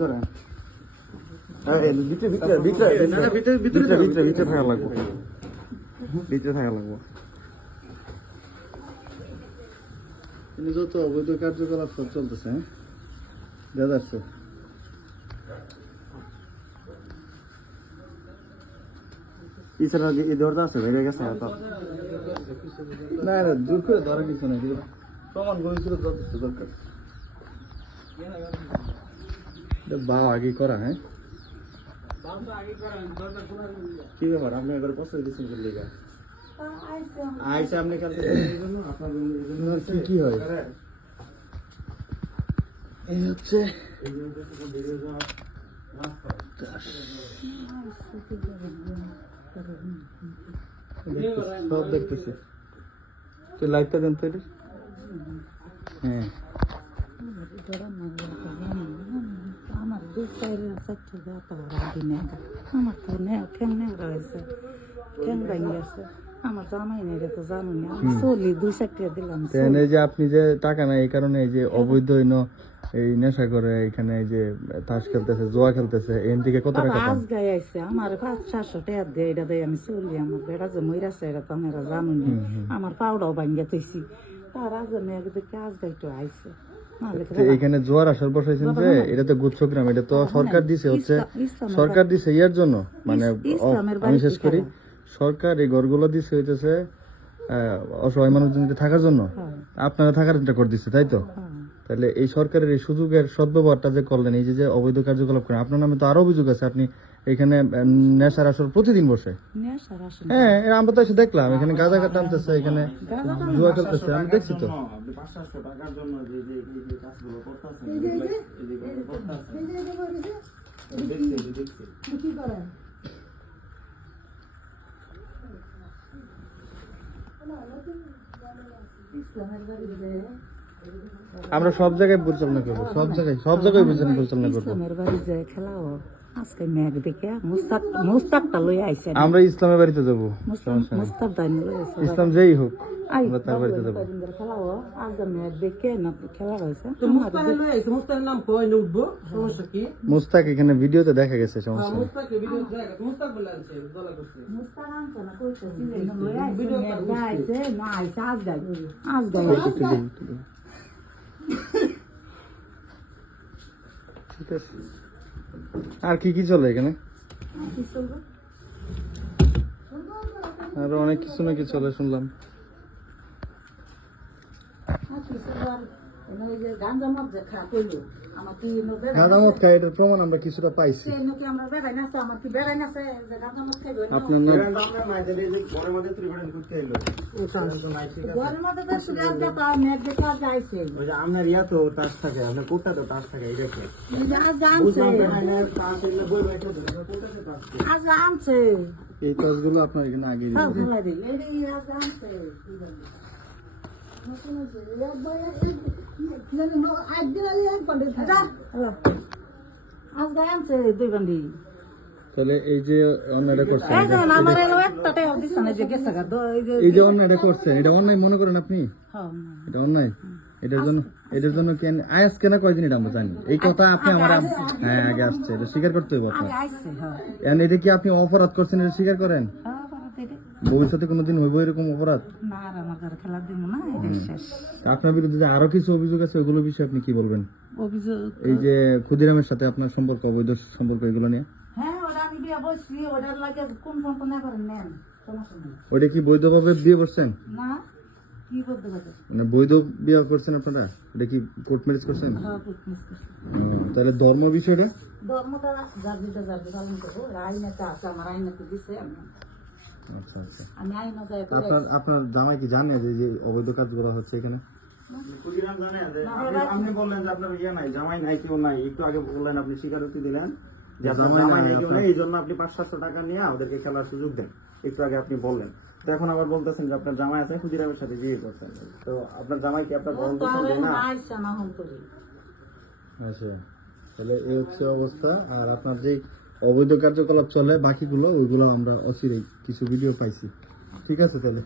করেন এই, ভিতরে ভিতরে ভিতরে ভিতরে ভিতরে ভিতরে থাকা লাগবো। ভিতরে থাকা লাগবো। কিন্তু যত অবৈধ কার্যকলাপ সব চলতেছে হ্যাঁ? দেখা যাচ্ছে পিছনে এই দরজা আছে বেরিয়ে গেছে এত না না দূর করে ধরা কিছু না প্রমাণ করেছিল যথেষ্ট দরকার। বাও আগে করা হ্যাঁ? কি ব্যাপার? আপনি একবার পছন্দ দিচ্ছেন লেগা। আইসা। আপনি কালকে আপনার কি কি হয়? এই হচ্ছে। সব দেখতেছি। তুই লাইটটা দেন তো হ্যাঁ। যাতা রাখি না আমার তো নে ঠ্যাং নে রয়েছে ঠ্যাং ভাঙি আছে আমার জামাই নেই তো জানো না চলি দুই চারটে দিলাম দেন যে আপনি যে টাকা নাই এই কারণে এই যে অবৈধ এই নেশা করে এখানে যে তাস খেলতেছে জোয়া খেলতেছে এন থেকে কত টাকা আজ গায়ে আইছে আমার পাঁচ চারশো টাকা দিয়ে এটা দেয় আমি চলি আমার বেড়া যে মইরাছে এটা তো আমরা জানো না আমার পাউডাও ভাঙ্গা থইছি। তার আজ আমি দেখে আজ গাইটো আইছে। নাহলে তো এইখানে জোয়ার আসার বসাইছেন যে এটা তো গুচ্ছ গ্রাম এটা তো সরকার দিছে হচ্ছে সরকার দিছে ইয়ার জন্য মানে আমি শেষ করি। সরকার এই ঘরগুলো দিছে হইতেছে আহ, অসহায় মানুষজনকে থাকার জন্য। হ্যাঁ। আপনারা থাকার করে দিচ্ছে তাই তো? হ্যাঁ। তাহলে এই সরকারের এই সুযোগের সদ্ব্যবহারটা যে করলেন এই যে অবৈধ কার্যকলাপ করেন আপনার নামে তো আরও অভিযোগ আছে আপনি এখানে নেশার আসর প্রতিদিন বসে। হ্যাঁ আমরা তো এসে দেখলাম এখানে গাঁজা টানতেছে এখানে জুয়া খেলতেছে আমি দেখছি তো। ইসলামের আমরা সব জায়গায় পরিচালনা করব সব জায়গায় সব জায়গায় পরিচালনা করব। ইসলামের বাড়ি যায় খেলাও আজকে মেঘ দেখে মুস্তাক মুস্তাকটা লই আইছে আমরা ইসলামের বাড়িতে যাব। লই ইসলাম যেই হোক আমরা তার বাড়িতে যাব। খেলাও আজ মেঘ দেখে না খেলা হয়েছে মুস্তাকের লই আইছে মুস্তাকের নাম কই না উঠবো সমস্যা কি? মুস্তাক এখানে ভিডিওতে দেখা গেছে সমস্যা। ভিডিও দেখ মুস্তাক বলে আনছে দলা করছে। মুস্তাক আনছে না কইছে লই না আইছে আজ গাই আজ গাই একটু দিন, একটু দিন। ঠিক আছে। আর কি কি চলে এখানে? আরও অনেক কিছু নাকি চলে শুনলাম। যে মদ যে খা কইলো আমার কি নবে মদ খাই এটার প্রমাণ আমরা কিছুটা পাইছি। কি আমরা বেড়াই না আমার কি বেড়াই না যে গাঞ্জা মদ খাইবে আপনার নাম? ঘরের মধ্যে তো শুধু আজ দেখা মেঘ দেখে আজ আপনার ইয়া তো তাস থাকে আপনার কোটটা তো তাস থাকে এই যে আজ আনছে। আজ আনছে। এই তাসগুলো আপনার এখানে আগে এই আজ আনছে আজ গায়ে আনছে দুই বান্ডি তাহলে এই যে অন্যটা করছেন এই অন্যটা করছেন এটা অন্যায় মনে করেন আপনি? এটা অন্যায়? এটার জন্য এটার জন্য কেন আয়াস কেন কয়দিন এটা আমরা জানি। এই কথা আপনি আমার হ্যাঁ আগে আসছে এটা স্বীকার করতে হবে আপনার এটা কি আপনি অপরাধ করছেন এটা স্বীকার করেন। ভবিষ্যতে কোনোদিন হইব এরকম অপরাধ? না আর আমার ঘরে খেলা দিব না এটা শেষ। আপনার বিরুদ্ধে যে আরও কিছু অভিযোগ আছে ওগুলো বিষয়ে আপনি কি বলবেন? অভিযোগ? এই যে ক্ষুদিরামের সাথে আপনার সম্পর্ক অবৈধ সম্পর্ক এগুলো নিয়ে? হ্যাঁ ওটা আমি বিয়া বসছি ওটার লাগে কোন কোম্পানি করেন? নেন ওইটা কি বৈধভাবে বিয়ে করছেন? না কি করতে পারে মানে বৈধ বিয়ে করছেন আপনারা? এটা কি কোর্ট ম্যারেজ করছেন? হ্যাঁ কুটমিস করছি। ও, তাহলে ধর্ম বিষয়টা? ধর্মটা যার যেটা যার পালন করব ওরা আইনাতে আছে আমার আইনাতে দিছে আমি আচ্ছা আচ্ছা। আমি আইনা যাই আপনার আপনার জামাই কি জানে যে যে অবৈধ কাজগুলো হচ্ছে এখানে? আপনি বললেন যে আপনার ইয়ে নাই জামাই নাই কেউ নাই। একটু আগে বললেন আপনি স্বীকারোক্তি দিলেন যে আপনার জামাই নাই কেউ নাই এই জন্য আপনি পাঁচ সাতশো টাকা নিয়ে ওদেরকে খেলার সুযোগ দেন। একটু আগে আপনি বললেন। তো এখন আবার বলতেছেন যে আপনার জামাই আছে ক্ষুদিরামের সাথে বিয়ে করছেন তো আপনার জামাই কি আপনার যে না। করি আচ্ছা। তাহলে এই হচ্ছে অবস্থা। আর আপনার যে অবৈধ কার্যকলাপ চলে বাকিগুলো ওইগুলো আমরা অচিরেই কিছু ভিডিও পাইছি। ঠিক আছে তাহলে?